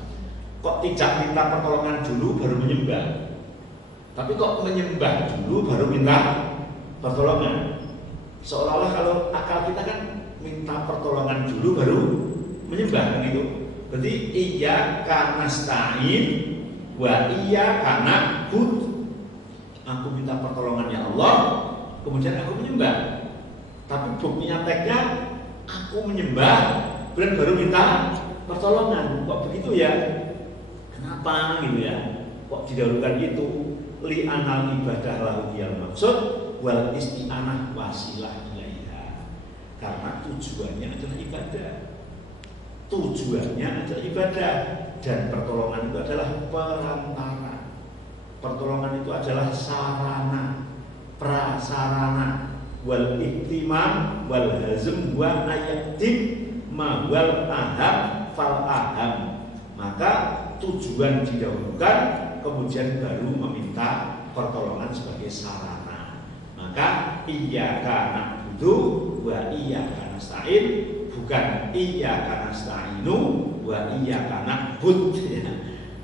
Kok tidak minta pertolongan dulu baru menyembah? Tapi kok menyembah dulu baru minta pertolongan? Seolah-olah kalau akal kita kan minta pertolongan dulu baru menyembah, kan gitu. Berarti iyyaka nasta'in wa iyyaka na'bud. Aku minta pertolongan ya Allah, kemudian aku menyembah. Tapi buktinya teksnya aku menyembah dan baru minta pertolongan. Kok begitu ya? Kenapa gitu ya? Kok didahulukan itu? Li anal ibadah lahu diyal maksud wal isti'anah wasilah ilaiha. Karena tujuannya adalah ibadah. Tujuannya adalah ibadah dan pertolongan itu adalah perantara. Pertolongan itu adalah sarana, prasarana. Wal iktimam wal hazm wa ayatim ma wal aham fal aham. Maka tujuan didahulukan, kemudian baru meminta pertolongan sebagai sarana. Maka iyyaka na'budu wa iyyaka nasta'in, bukan iyyaka nasta'inu wa iyyaka na'bud.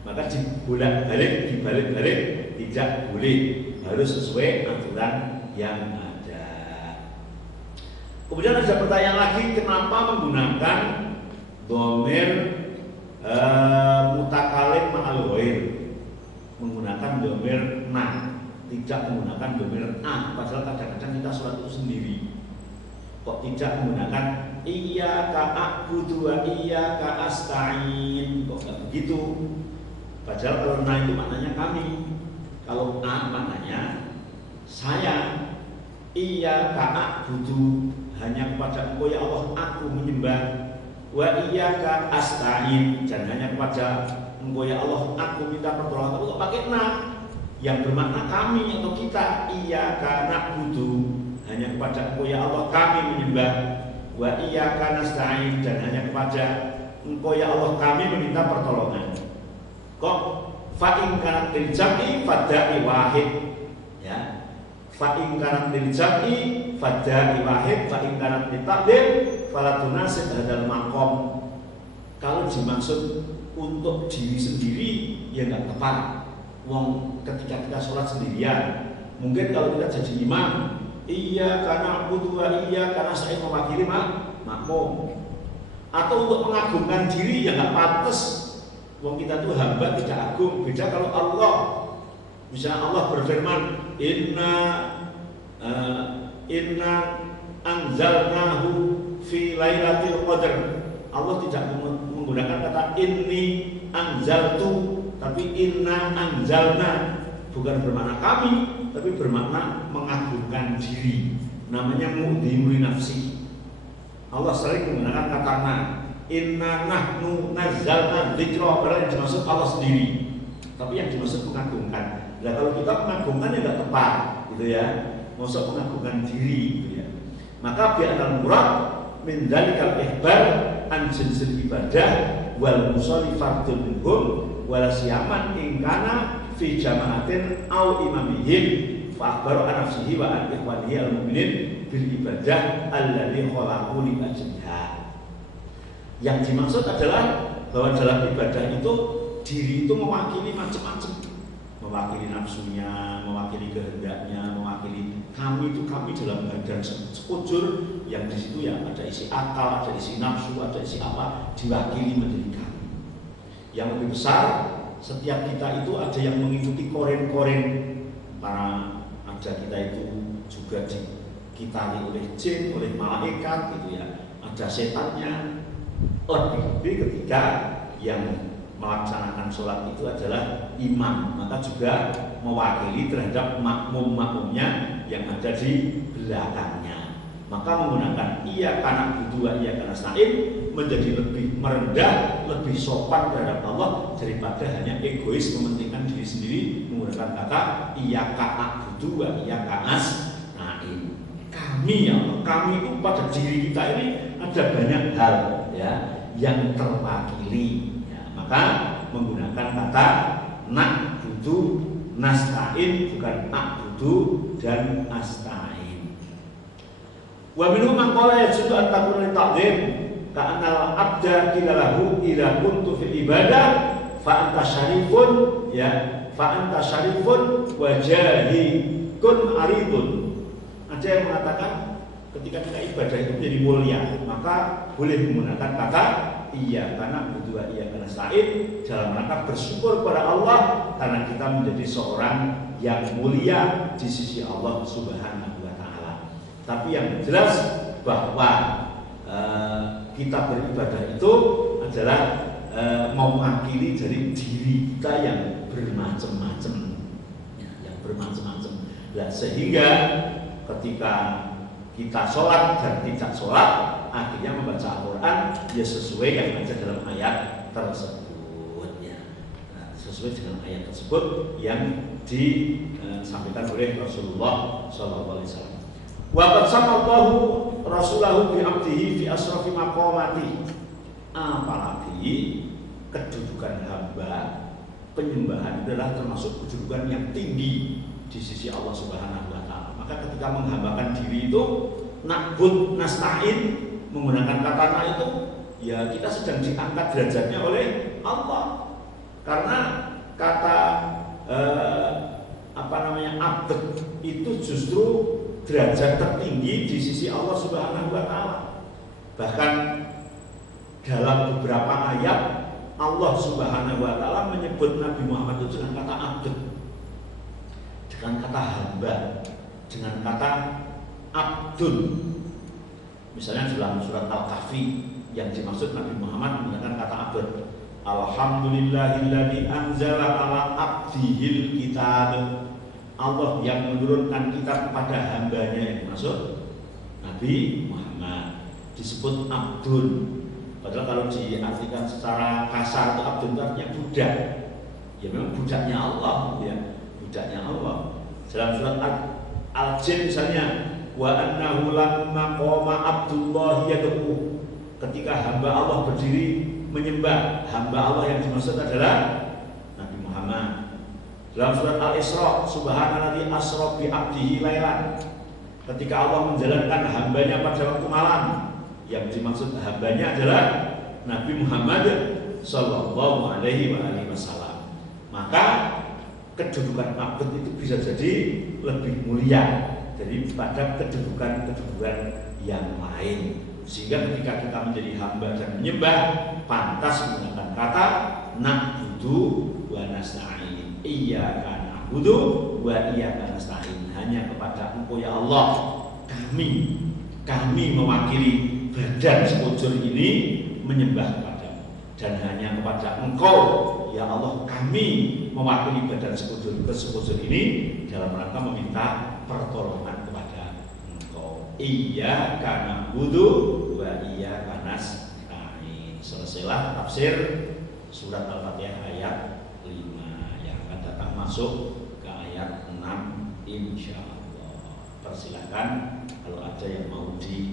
Maka dibolak-balik, dibalik-balik tidak boleh, harus sesuai aturan yang ada. Kemudian ada pertanyaan lagi, kenapa menggunakan dhamir mutakalim ma'al ghair, menggunakan dhamir na, tidak menggunakan dhamir a, padahal kadang-kadang kita sholat itu sendiri. Kok tidak menggunakan iyyaka a'budu wa iyyaka asta'in? Kok enggak begitu? Padahal kalau na itu maknanya kami, kalau a maknanya saya. Iyyaka a'budu, hanya kepada Engkau ya Allah aku menyembah. Wa iyyaka asta'in, dan hanya kepada Engkau ya Allah aku minta pertolongan. Tapi kok pakai na yang bermakna kami atau kita? Iyyaka na'budu, hanya kepada Engkau ya Allah kami menyembah. Wa iyyaka nasta'in, dan hanya kepada Engkau ya Allah kami meminta pertolongan. Kok fa'in kanat lil jam'i fada'i wahid, ya. Fa'in kanat lil jam'i fada'i wahid, fa'in kanat lil ta'lim fala tunasib hadal maqam. Kalau dimaksud untuk diri sendiri ya enggak tepat. Wong ketika kita sholat sendirian, Mungkin kalau kita jadi imam, iya karena butuh, iya karena saya mewakili makmum. Atau untuk mengagungkan diri yang nggak pantas. Wong kita tuh hamba tidak agung. Beda kalau Allah. Misalnya Allah berfirman, Inna anzalnahu fi lailatul qadar. Allah tidak menggunakan kata inni anzaltu, tapi inna anzalna. Bukan bermakna kami, tapi bermakna mengagungkan diri. Namanya mu'dhimul nafsi. Allah sering menggunakan kata na. Inna nahnu nazzalna dzikra, padahal yang dimaksud Allah sendiri. Tapi yang dimaksud mengagungkan. Nah kalau kita mengagungkan ya nggak tepat, gitu ya. Maksud mengagungkan diri, gitu ya. Maka bi'anal murad min dzalikal ihbar an jinsil ibadah wal musalli fardun minhum wala siyaman in kana fi jama'atin au imamihim fa akhbaru an nafsihi wa an ikhwanihi al-mu'minin bil ibadah alladzi khalaqu li ajliha. Yang dimaksud adalah bahwa dalam ibadah itu diri itu mewakili macam-macam. Mewakili nafsunya, mewakili kehendaknya, mewakili kami itu kami dalam badan sekujur yang di situ ya ada isi akal, ada isi nafsu, ada isi apa diwakili menjadi kami. Yang lebih besar, setiap kita itu ada yang mengikuti koren-koren para ada kita itu juga dikitari oleh jin, oleh malaikat gitu ya. Ada setannya. Lebih ketika yang melaksanakan sholat itu adalah imam, maka juga mewakili terhadap makmum-makmumnya yang ada di belakangnya. Maka menggunakan iya karena butuh, iya karena nasta'in menjadi lebih merendah, lebih sopan terhadap Allah daripada hanya egois mementingkan diri sendiri menggunakan kata iya karena butuh, iya karena nasta'in. Kami ya, kami itu pada diri kita ini ada banyak hal ya yang terwakili. Maka menggunakan kata nak butuh nasta'in, bukan nak butuh dan nasta'in. Wa minhum man qala yajuzu an takuna li ta'dhim ka'anna al-'abda qila lahu idza kuntu fil ibadah fa anta syarifun ya fa anta syarifun wa jahikun aridun. Ada yang mengatakan ketika kita ibadah itu menjadi mulia, maka boleh menggunakan kata iya karena butuh, iya karena nasta'in dalam rangka bersyukur kepada Allah karena kita menjadi seorang yang mulia di sisi Allah Subhanahu wa taala. Tapi yang jelas bahwa kita beribadah itu adalah mewakili dari diri kita yang bermacam-macam, yang bermacam-macam. Nah, sehingga ketika kita sholat dan tidak sholat, akhirnya membaca Al-Quran ya sesuai yang ada dalam ayat tersebut ya. Nah, sesuai dengan ayat tersebut yang disampaikan oleh Rasulullah SAW. Wa qad samallahu rasulahu bi abdihi fi asrafi maqamati. Apalagi kedudukan hamba penyembahan adalah termasuk kedudukan yang tinggi di sisi Allah Subhanahu wa taala. Maka ketika menghambakan diri itu na'bud nasta'in menggunakan kata na itu ya kita sedang diangkat derajatnya oleh Allah. Karena kata abd itu justru derajat tertinggi di sisi Allah Subhanahu wa taala. Bahkan dalam beberapa ayat Allah Subhanahu wa taala menyebut Nabi Muhammad itu dengan kata abd, dengan kata hamba, dengan kata abdun. Misalnya dalam surat Al-Kahfi yang dimaksud Nabi Muhammad menggunakan kata abd. Alhamdulillahilladzi anzala ala abdihil kitab. Allah yang menurunkan kitab kepada hambanya yang dimaksud Nabi Muhammad disebut abdun. Padahal kalau diartikan secara kasar itu abdun itu artinya budak. Ya memang budaknya Allah ya, budaknya Allah. Dalam surat Al-Jin misalnya, wa annahu lamma qama Abdullah yad'u, ketika hamba Allah berdiri menyembah, hamba Allah yang dimaksud adalah Nabi Muhammad. Dalam surat Al-Isra, subhanalladzi asra bi 'abdihi lailan, ketika Allah menjalankan hambanya pada waktu malam, yang dimaksud hambanya adalah Nabi Muhammad sallallahu alaihi wasallam. Maka kedudukan abad itu bisa jadi lebih mulia daripada kedudukan yang lain. Sehingga ketika kita menjadi hamba dan menyembah, pantas menggunakan kata na'budu wa nasta'in. Iyyaka na'budu wa iyyaka nasta'in. Hanya kepada Engkau ya Allah kami mewakili badan sekujur ini menyembah kepadamu, dan hanya kepada Engkau ya Allah kami mewakili badan sekujur ini dalam rangka meminta pertolongan kepada Engkau. Iyyaka na'budu wa iyyaka nasta'in. Selesailah tafsir surat Al-Fatihah ayat 5. Yang akan datang masuk ke ayat 6 insyaallah. Persilakan kalau ada yang mau ditanyakan.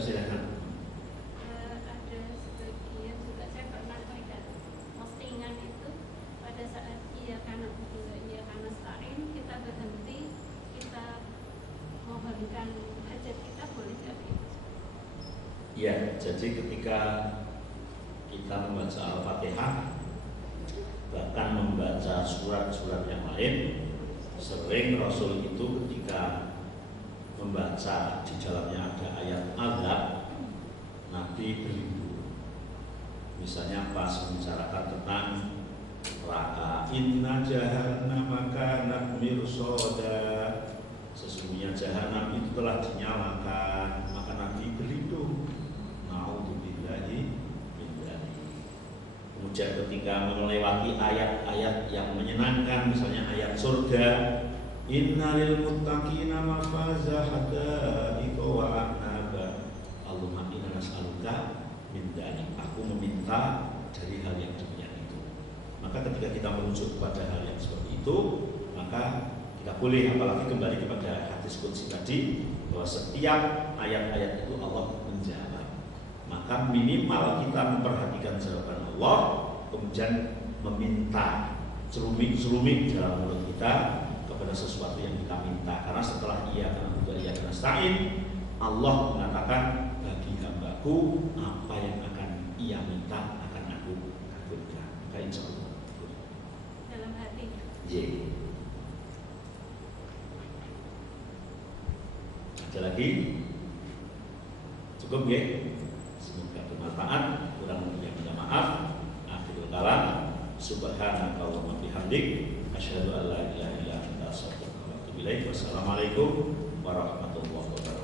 Silakan. Ada sebagian juga saya pernah melihat postingan itu pada saat karena stain kita berhenti, kita mohonkan hajat kita, boleh nggak begitu? Ya, jadi ketika kita membaca Al-Fatihah, bahkan membaca surat-surat yang lain, sering Rasul itu ketika membaca di dalamnya ada ayat azab, Nabi berlindung. Misalnya pas membicarakan tentang neraka, inna jahannama kanat mirsada, sesungguhnya jahanam itu telah dinyalakan, maka Nabi berlindung. Na'udzubillahi min dzalik. Kemudian ketika melewati ayat-ayat yang menyenangkan, misalnya ayat surga, innalil muttaqina mafaza hada'iqa wa a'naba, Allahumma inna nas'aluka min dzalik. Aku meminta dari hal yang demikian itu. Maka ketika kita merujuk kepada hal yang seperti itu, maka kita boleh, apalagi kembali kepada hadis qudsi tadi, bahwa setiap ayat-ayat itu Allah menjawab. Maka minimal kita memperhatikan jawaban Allah, kemudian meminta celumik-celumik dalam mulut kita kepada sesuatu yang kita minta. Karena setelah ia kena stain, Allah mengatakan bagi hambaku apa yang akan ia minta akan aku kabulkan. Maka insya Allah Dalam hatinya. Ada lagi? Cukup ya? Semoga bermanfaat. Kurang lebihnya minta maaf. Akhirul kalam. Subhanaka wa bihamdik, asyhadu an la ilaha illa anta astaghfiruka wa atubu ilaik. Wassalamualaikum warahmatullahi wabarakatuh.